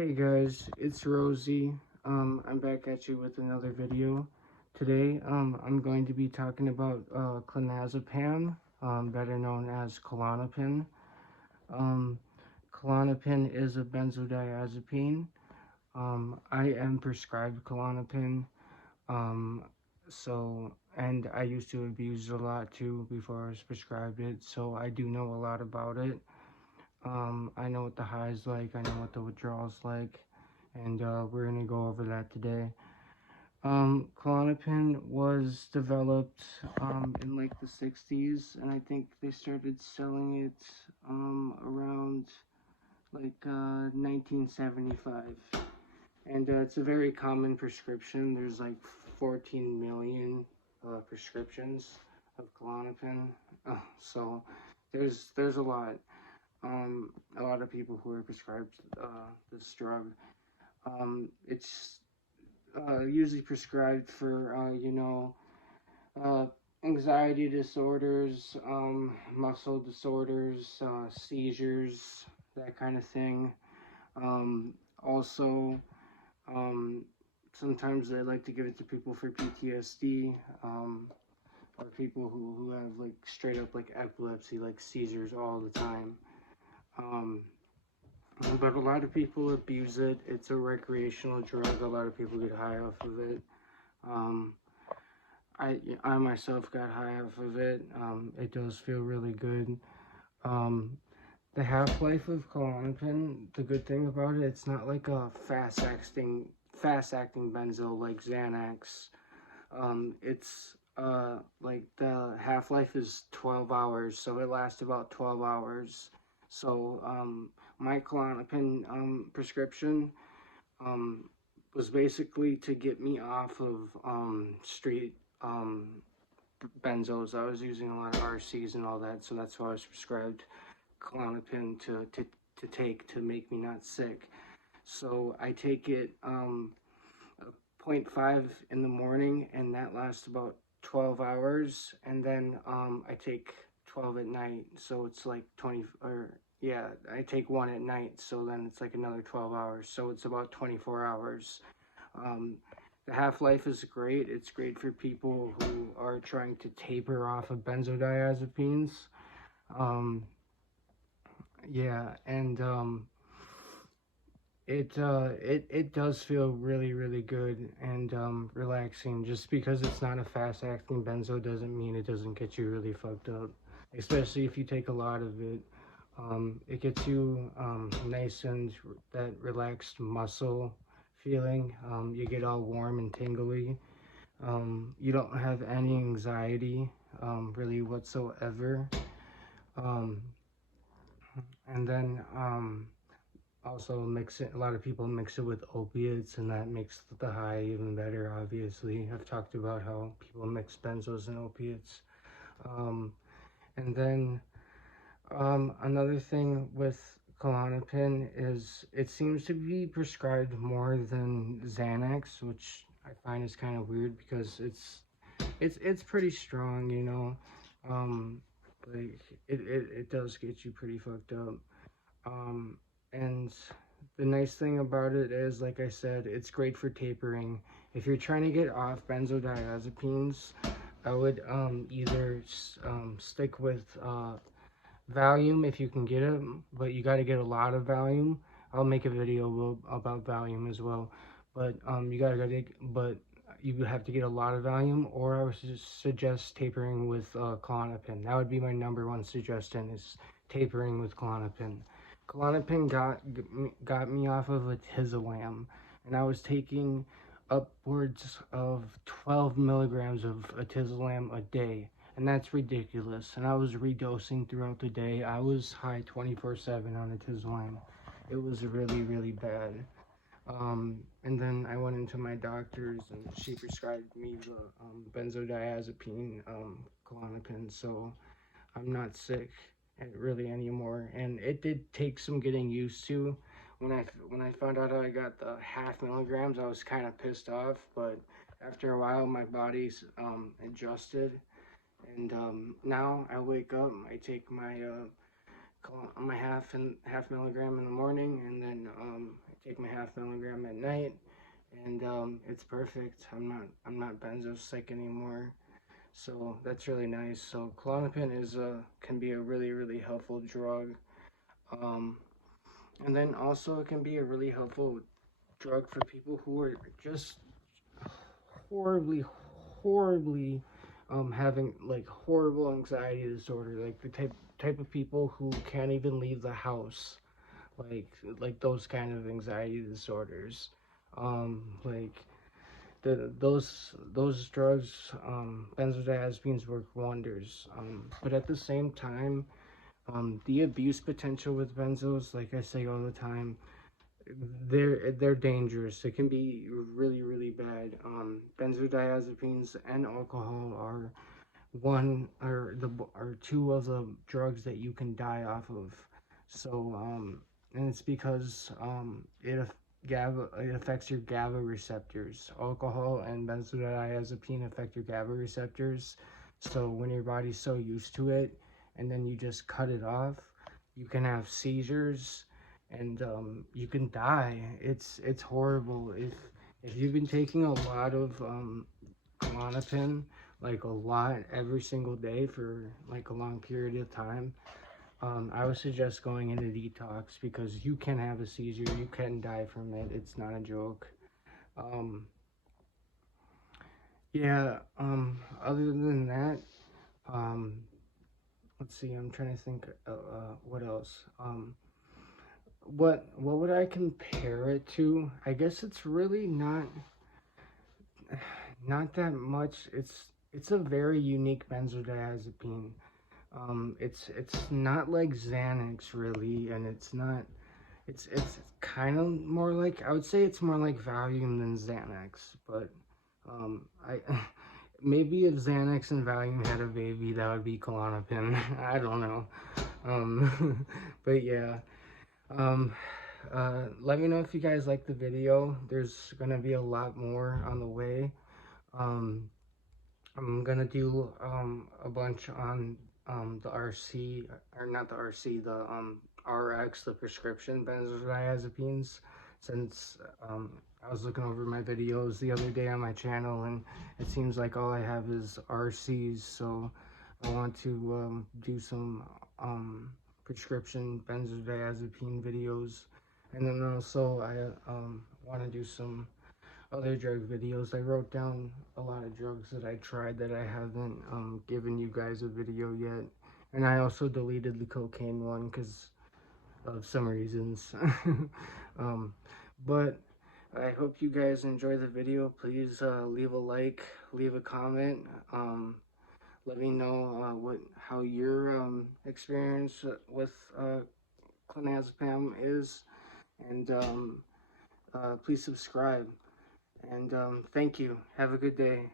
Hey guys, it's Rosie. I'm back at you with another video. Today, I'm going to be talking about Clonazepam, better known as Klonopin. Um, Klonopin is a benzodiazepine. I am prescribed Klonopin, um, and I used to abuse it a lot too before I was prescribed it, so I do know a lot about it. I know what the highs like, I know what the withdrawals like, and we're gonna go over that today. Klonopin was developed in like the 60s, and I think they started selling it around like 1975. And it's a very common prescription. There's like 14 million prescriptions of Klonopin, so there's a lot of people who are prescribed this drug. It's usually prescribed for, uh, anxiety disorders, muscle disorders, seizures, that kind of thing. Also, um, sometimes they like to give it to people for PTSD, or people who have like straight up like epilepsy, like seizures all the time. Um, but a lot of people abuse it. It's a recreational drug. A lot of people get high off of it. Um, I myself got high off of it. It does feel really good. Um, the half-life of Klonopin, the good thing about it, it's not like a fast-acting benzo like Xanax. It's like the half-life is 12 hours, so it lasts about 12 hours. So my Klonopin prescription um, was basically to get me off of street benzos. I was using a lot of RCs and all that, so that's why I was prescribed Klonopin to take to make me not sick. So I take it 0.5 in the morning, and that lasts about 12 hours, and then I take 12 at night, so it's like 20, or yeah, I take one at night, so then it's like another 12 hours, so it's about 24 hours. Um, the half-life is great. It's great for people who are trying to taper off of benzodiazepines. Um, yeah, and it does feel really good and relaxing. Just because it's not a fast acting benzo doesn't mean it doesn't get you really fucked up, especially if you take a lot of it. It gets you nice and that relaxed muscle feeling. You get all warm and tingly. You don't have any anxiety really whatsoever. Um, and then also mix it, a lot of people mix it with opiates, and that makes the high even better. Obviously, I've talked about how people mix benzos and opiates. And then another thing with Klonopin is it seems to be prescribed more than Xanax, which I find is kind of weird because it's pretty strong, you know. Like it does get you pretty fucked up. Um, and the nice thing about it is, like I said, it's great for tapering. If you're trying to get off benzodiazepines, I would either stick with Valium if you can get it, but you got to get a lot of Valium. I'll make a video about Valium as well, but you have to get a lot of Valium, or I would suggest tapering with Klonopin. That would be my number one suggestion, is tapering with Klonopin. Klonopin got me off of a Tizolam, and I was taking upwards of 12 milligrams of Tizolam a day, and that's ridiculous. And I was redosing throughout the day. I was high 24/7 on Tizolam. It was really bad. And then I went into my doctor's, and she prescribed me the benzodiazepine, Klonopin, so I'm not sick really anymore. And it did take some getting used to. When I found out I got the half milligrams, I was kind of pissed off, but after a while my body's adjusted, and now I wake up, I take my my half milligram in the morning, and then I take my half milligram at night, and it's perfect. I'm not benzo sick anymore, so that's really nice. So Klonopin is can be a really helpful drug, um, and then also it can be a really helpful drug for people who are just horribly, horribly having like horrible anxiety disorder, like the type of people who can't even leave the house, like those kind of anxiety disorders. Like those drugs, benzodiazepines work wonders. But at the same time, the abuse potential with benzos, like I say all the time, they're dangerous. It can be really bad. Benzodiazepines and alcohol are two of the drugs that you can die off of. So and it's because it affects your GABA receptors. Alcohol and benzodiazepine affect your GABA receptors. So when your body's so used to it, and then you just cut it off, you can have seizures, and you can die. It's horrible. If you've been taking a lot of Klonopin, like a lot every single day for like a long period of time, I would suggest going into detox, because you can have a seizure, you can die from it. It's not a joke. Um, yeah. Other than that, um, let's see. I'm trying to think. What else? What would I compare it to? I guess it's really not that much. It's a very unique benzodiazepine. It's not like Xanax really, and it's kind of more like, I would say it's more like Valium than Xanax, but I maybe if Xanax and Valium had a baby, that would be Klonopin. I don't know. But yeah. Um, Let me know if you guys like the video. There's gonna be a lot more on the way. Um, I'm gonna do a bunch on the RC, or not the RC, the RX, the prescription benzodiazepines, since I was looking over my videos the other day on my channel, and it seems like all I have is RCs. So I want to do some prescription benzodiazepine videos, and then also I want to do some other drug videos. I wrote down a lot of drugs that I tried that I haven't given you guys a video yet, and I also deleted the cocaine one because of some reasons. um, but I hope you guys enjoy the video. Please leave a like, leave a comment. Let me know how your experience with clonazepam is, and please subscribe. And thank you. Have a good day.